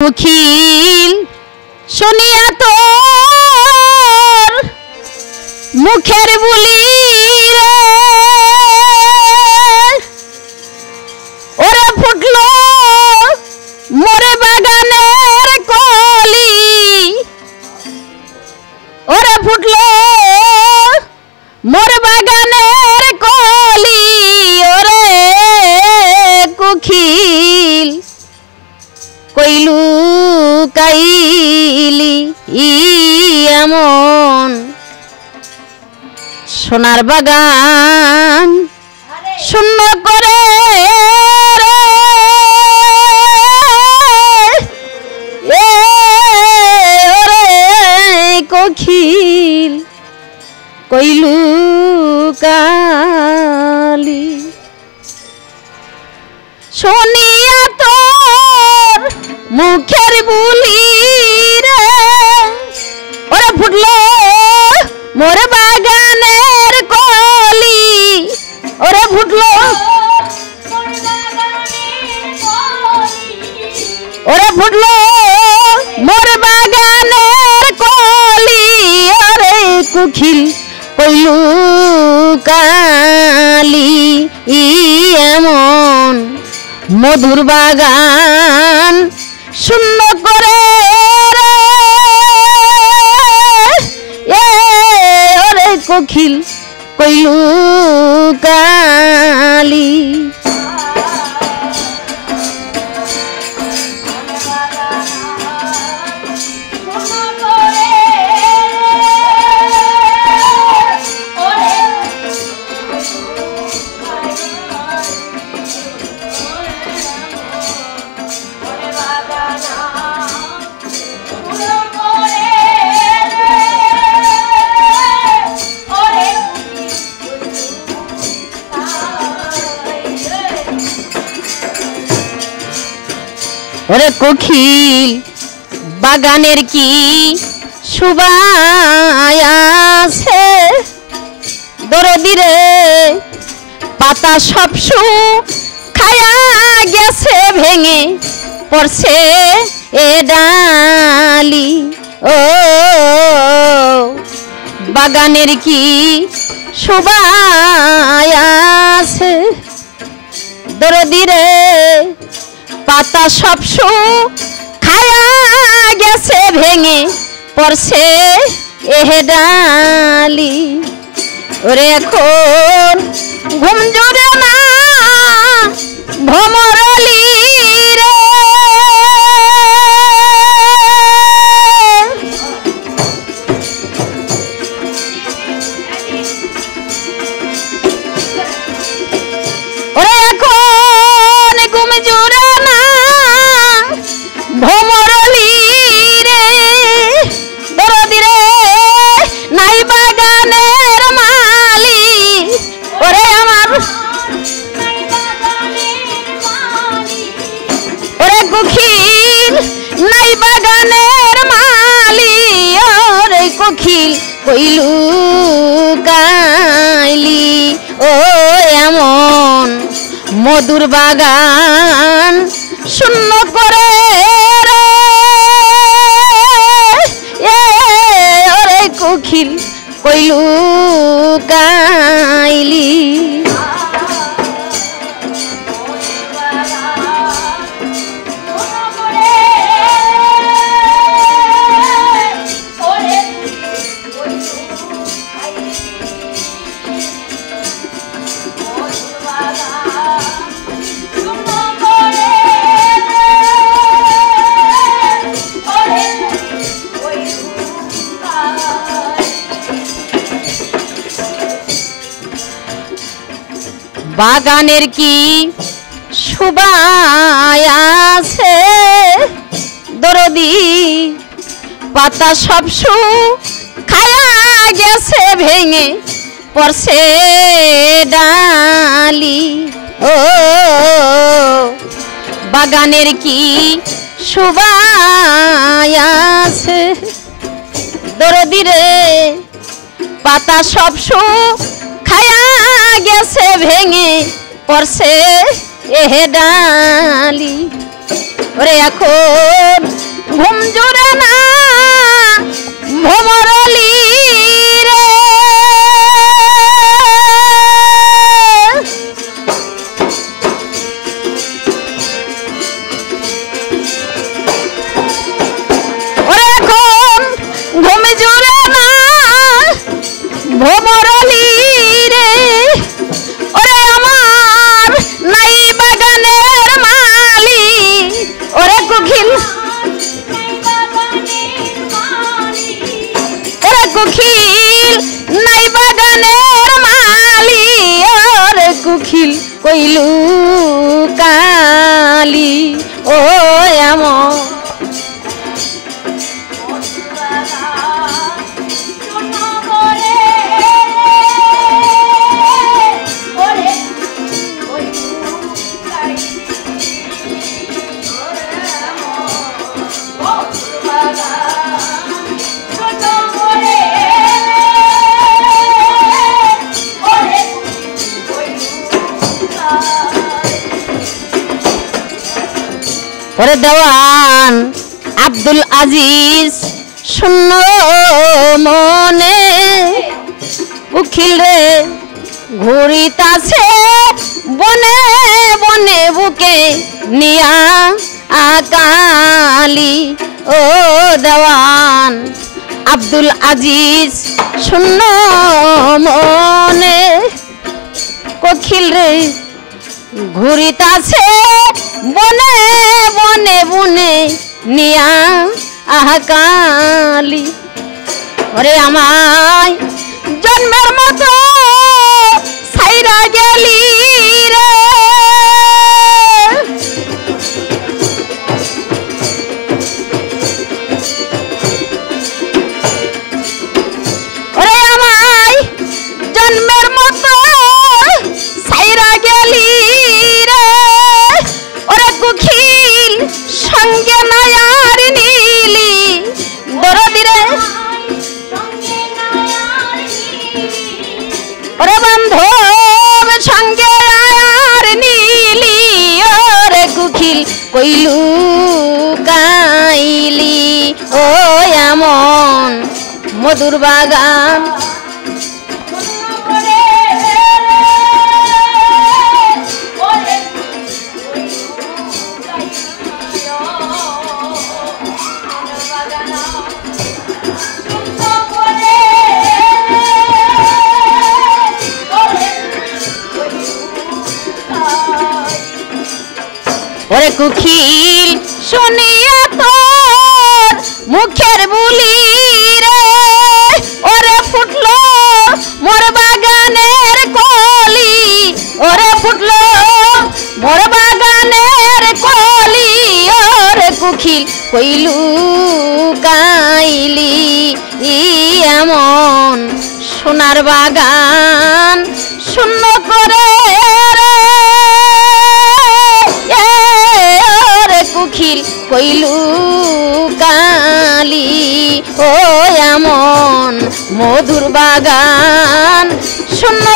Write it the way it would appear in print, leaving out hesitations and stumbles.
মুখিল শুনিয়া তোর মুখের বুলি রে ওরে ফুটলো মোরে বাগানের কলি ওরে ফুটলো মোরে বাগানের কলি ওরে কুখিল কইলু কাইলি এমন সোনার বাগান শূন্য করে ওরে কোকিল কইলু কালি শুনিয়া তোর মুখের বুলি রে ওরে ফুটলো মোর বাগানের কলি ওরে ফুটলো ওরে ফুটলো মোর বাগানের কলি ওরে কুখিল কইলু কালি এমন মধুর বাগান শূন্য করে ওরে কোকিল কইলু কালি ওরে কোকিল বাগানের কি সুবাই আছে দরদি রে পাতা সব খায়া গেছে ভেঙে পড়ছে এ ডালি ও বাগানের কি সুবাই আছে দরদি রে পাতা সব খায়া গেছে ভেঙে পড়ছে এহে ডালি ওরে এখন ঘুম জুড়ে না ভ্রমরলি রে ওরে এখন ঘুম জুড়ে ভ্রমরলি রে দরদি রে নাই বাগানের মালি ওরে আমার ওরে কোকিল নাই বাগানের মালি ওরে কোকিল কইলু কাইলি ও এমন মধুর বাগান শূন্য করে ওরে কোকিল কইলু কাইলি বাগানের কি সুবাই আছে দরদি পাতা সব খায়া গেছে ভেঙে পড়ছে ডালি ও বাগানের কি সুবাই আছে দরদি রে পাতা সব খায়া গেছে ভেঙে পড়ছে এহে ডালি ওরে এখন ও মরলি রে ওরে আমার নাই বাগানের মালি ওরে কুখিল ওরে কুখিল নাই বাগানের মালি ওরে কুখিল কইলু কালি ও আমার ওরে দেওয়ান আব্দুল আজিজ শূন্য মনে উখিল রে ঘুরিতাছে বনে বনে বুকে নিয়া আকালি ও দেওয়ান আব্দুল আজিজ শূন্য মনে কোকিল রে ঘুরিতাছে বনে বনে বনে নিয়া আহাকালি ওরে আমায় জন্মের মতো সাইরা গেলি রে ওরে আমায় জন্মের মতো সাইরা গেলি সঙ্গে নয়ার নীলি দরদিরে ওরে বান্ধব সঙ্গে আয়ার নীলি ওরে কুখিল কইলু কাইলি ও এমন মধুর বাগান ওরে কুখিল শুনিয়া তোর মুখের বুলি রে ওরে ফুটলো মোর বাগানের কলি ওরে ফুটলো মোর বাগানের কলি ওরে কুখিল কইলু কাইলি এমন সোনার বাগান শূন্য করে কুখিল কইলু কালি ও এমন মধুর বাগান শূন্য